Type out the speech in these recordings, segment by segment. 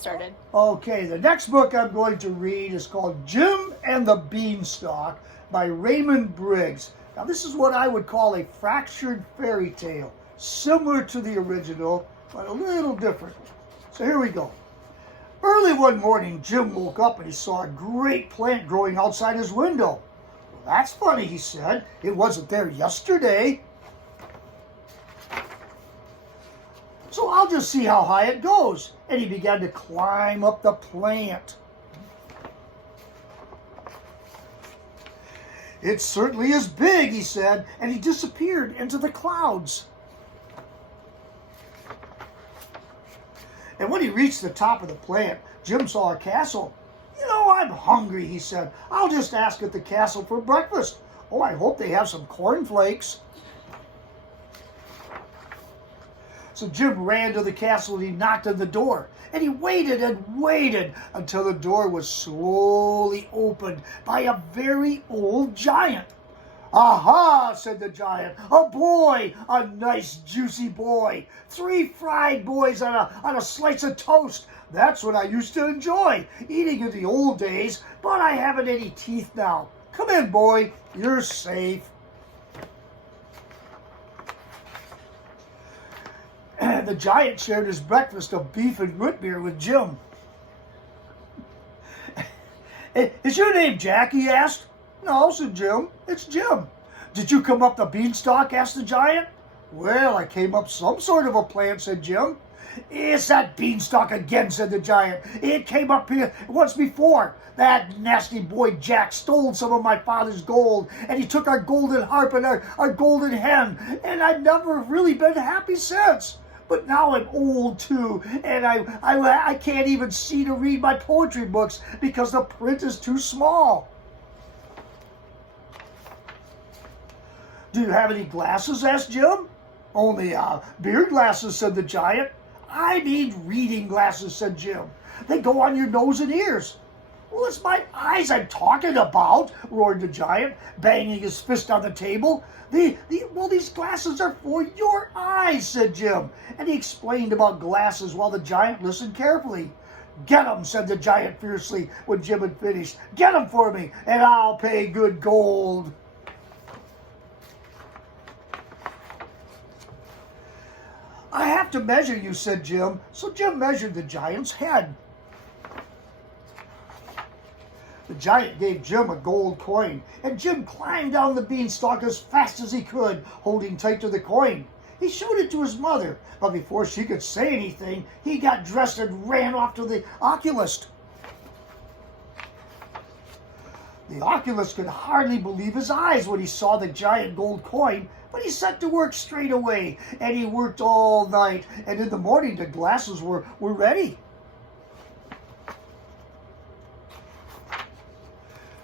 get started. Okay, the next book I'm going to read is called Jim and the Beanstalk by Raymond Briggs. Now, this is what I would call a fractured fairy tale, similar to the original, but a little different. So here we go. Early one morning, Jim woke up and he saw a great plant growing outside his window. That's funny, he said. It wasn't there yesterday. So I'll just see how high it goes. And he began to climb up the plant. It certainly is big, he said, and he disappeared into the clouds. And when he reached the top of the plant, Jim saw a castle. You know, I'm hungry, he said. I'll just ask at the castle for breakfast. Oh, I hope they have some cornflakes. So Jim ran to the castle and he knocked on the door. And he waited and waited until the door was slowly opened by a very old giant. Aha, said the giant, a boy, a nice juicy boy. 3 fried boys on a slice of toast. That's what I used to enjoy, eating in the old days, but I haven't any teeth now. Come in, boy, you're safe. The giant shared his breakfast of beef and root beer with Jim. Is your name Jack? He asked. No, said Jim. It's Jim. Did you come up the beanstalk? Asked the giant. Well, I came up some sort of a plant, said Jim. It's that beanstalk again, said the giant. It came up here once before. That nasty boy Jack stole some of my father's gold, and he took our golden harp and our golden hen, and I've never really been happy since. But now I'm old too, and I can't even see to read my poetry books because the print is too small. Do you have any glasses? Asked Jim. Only beer glasses, said the giant. I mean reading glasses, said Jim. They go on your nose and ears. Well, it's my eyes I'm talking about, roared the giant, banging his fist on the table. These glasses are for your eyes, said Jim. And he explained about glasses while the giant listened carefully. Get 'em, said the giant fiercely when Jim had finished. Get 'em for me, and I'll pay good gold. I have to measure you, said Jim. So Jim measured the giant's head. The giant gave Jim a gold coin, and Jim climbed down the beanstalk as fast as he could, holding tight to the coin. He showed it to his mother, but before she could say anything, he got dressed and ran off to the oculist. The oculist could hardly believe his eyes when he saw the giant gold coin, but he set to work straight away, and he worked all night, and in the morning the glasses were ready.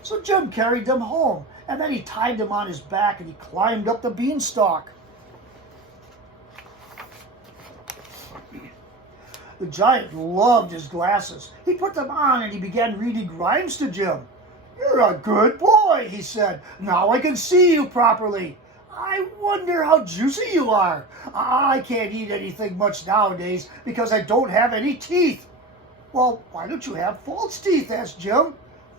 So Jim carried them home, and then he tied them on his back, and he climbed up the beanstalk. The giant loved his glasses. He put them on, and he began reading rhymes to Jim. You're a good boy, he said. Now I can see you properly. I wonder how juicy you are. I can't eat anything much nowadays because I don't have any teeth. Well, why don't you have false teeth? Asked Jim.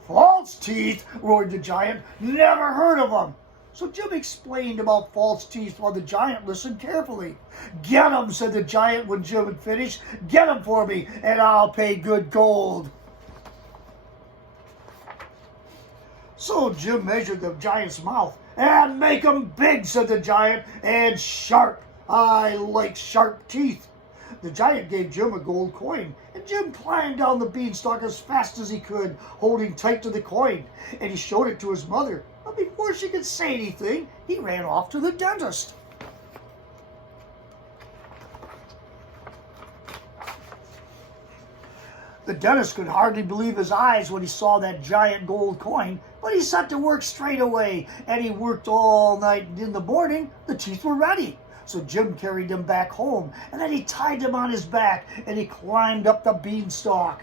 False teeth, roared the giant. Never heard of them. So Jim explained about false teeth while the giant listened carefully. Get 'em, said the giant when Jim had finished. Get 'em for me, and I'll pay good gold. So Jim measured the giant's mouth. And make 'em big, said the giant, and sharp. I like sharp teeth. The giant gave Jim a gold coin, and Jim climbed down the beanstalk as fast as he could, holding tight to the coin, and he showed it to his mother. But before she could say anything, he ran off to the dentist. The dentist could hardly believe his eyes when he saw that giant gold coin, but he set to work straight away, and he worked all night, and in the morning, the teeth were ready. So Jim carried them back home, and then he tied them on his back, and he climbed up the beanstalk.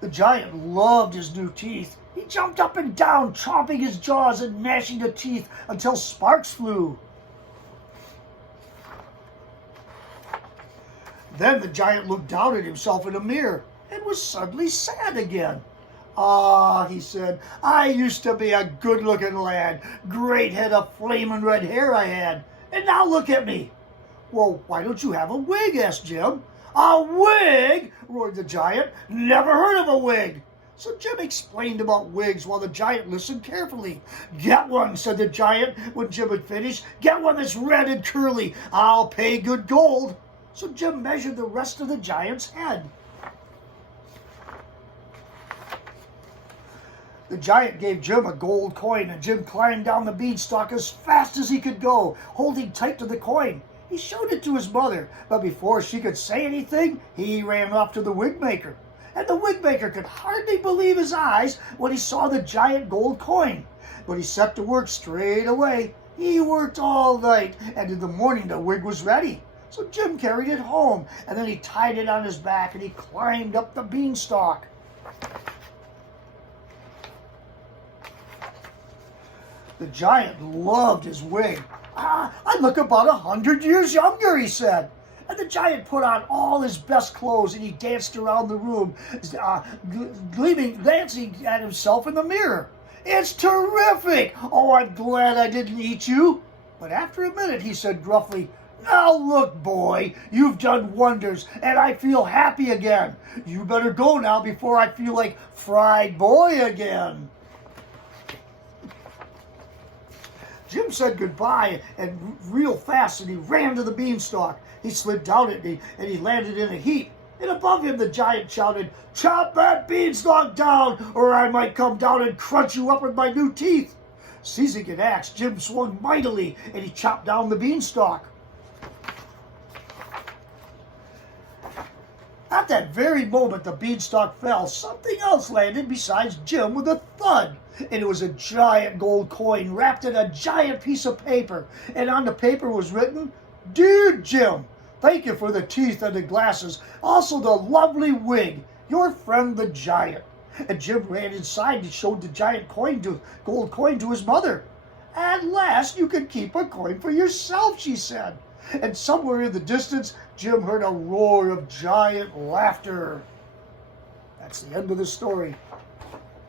The giant loved his new teeth. He jumped up and down, chomping his jaws and gnashing the teeth until sparks flew. Then the giant looked down at himself in a mirror and was suddenly sad again. "Ah," he said, "I used to be a good-looking lad. Great head of flaming red hair I had. And now look at me." "Well, why don't you have a wig?" asked Jim. "A wig?" roared the giant. "Never heard of a wig." So Jim explained about wigs while the giant listened carefully. "Get one," said the giant when Jim had finished. "Get one that's red and curly. I'll pay good gold." So Jim measured the rest of the giant's head. The giant gave Jim a gold coin, and Jim climbed down the beanstalk as fast as he could go, holding tight to the coin. He showed it to his mother, but before she could say anything, he ran off to the wig maker. And the wig maker could hardly believe his eyes when he saw the giant gold coin. But he set to work straight away. He worked all night, and in the morning the wig was ready. So Jim carried it home, and then he tied it on his back, and he climbed up the beanstalk. The giant loved his wig. "I look about 100 years younger," he said. And the giant put on all his best clothes, and he danced around the room, glancing at himself in the mirror. "It's terrific! Oh, I'm glad I didn't eat you." But after a minute, he said gruffly, "Now look, boy, you've done wonders, and I feel happy again. You better go now before I feel like fried boy again." Jim said goodbye and real fast, and he ran to the beanstalk. He slid down it, and he landed in a heap. And above him, the giant shouted, "Chop that beanstalk down, or I might come down and crunch you up with my new teeth." Seizing an axe, Jim swung mightily, and he chopped down the beanstalk. At that very moment the beanstalk fell, something else landed besides Jim with a thud. And it was a giant gold coin wrapped in a giant piece of paper. And on the paper was written, "Dear Jim, thank you for the teeth and the glasses, also the lovely wig. Your friend the giant." And Jim ran inside and showed the gold coin to his mother. "At last you can keep a coin for yourself," she said. And somewhere in the distance, Jim heard a roar of giant laughter. That's the end of the story.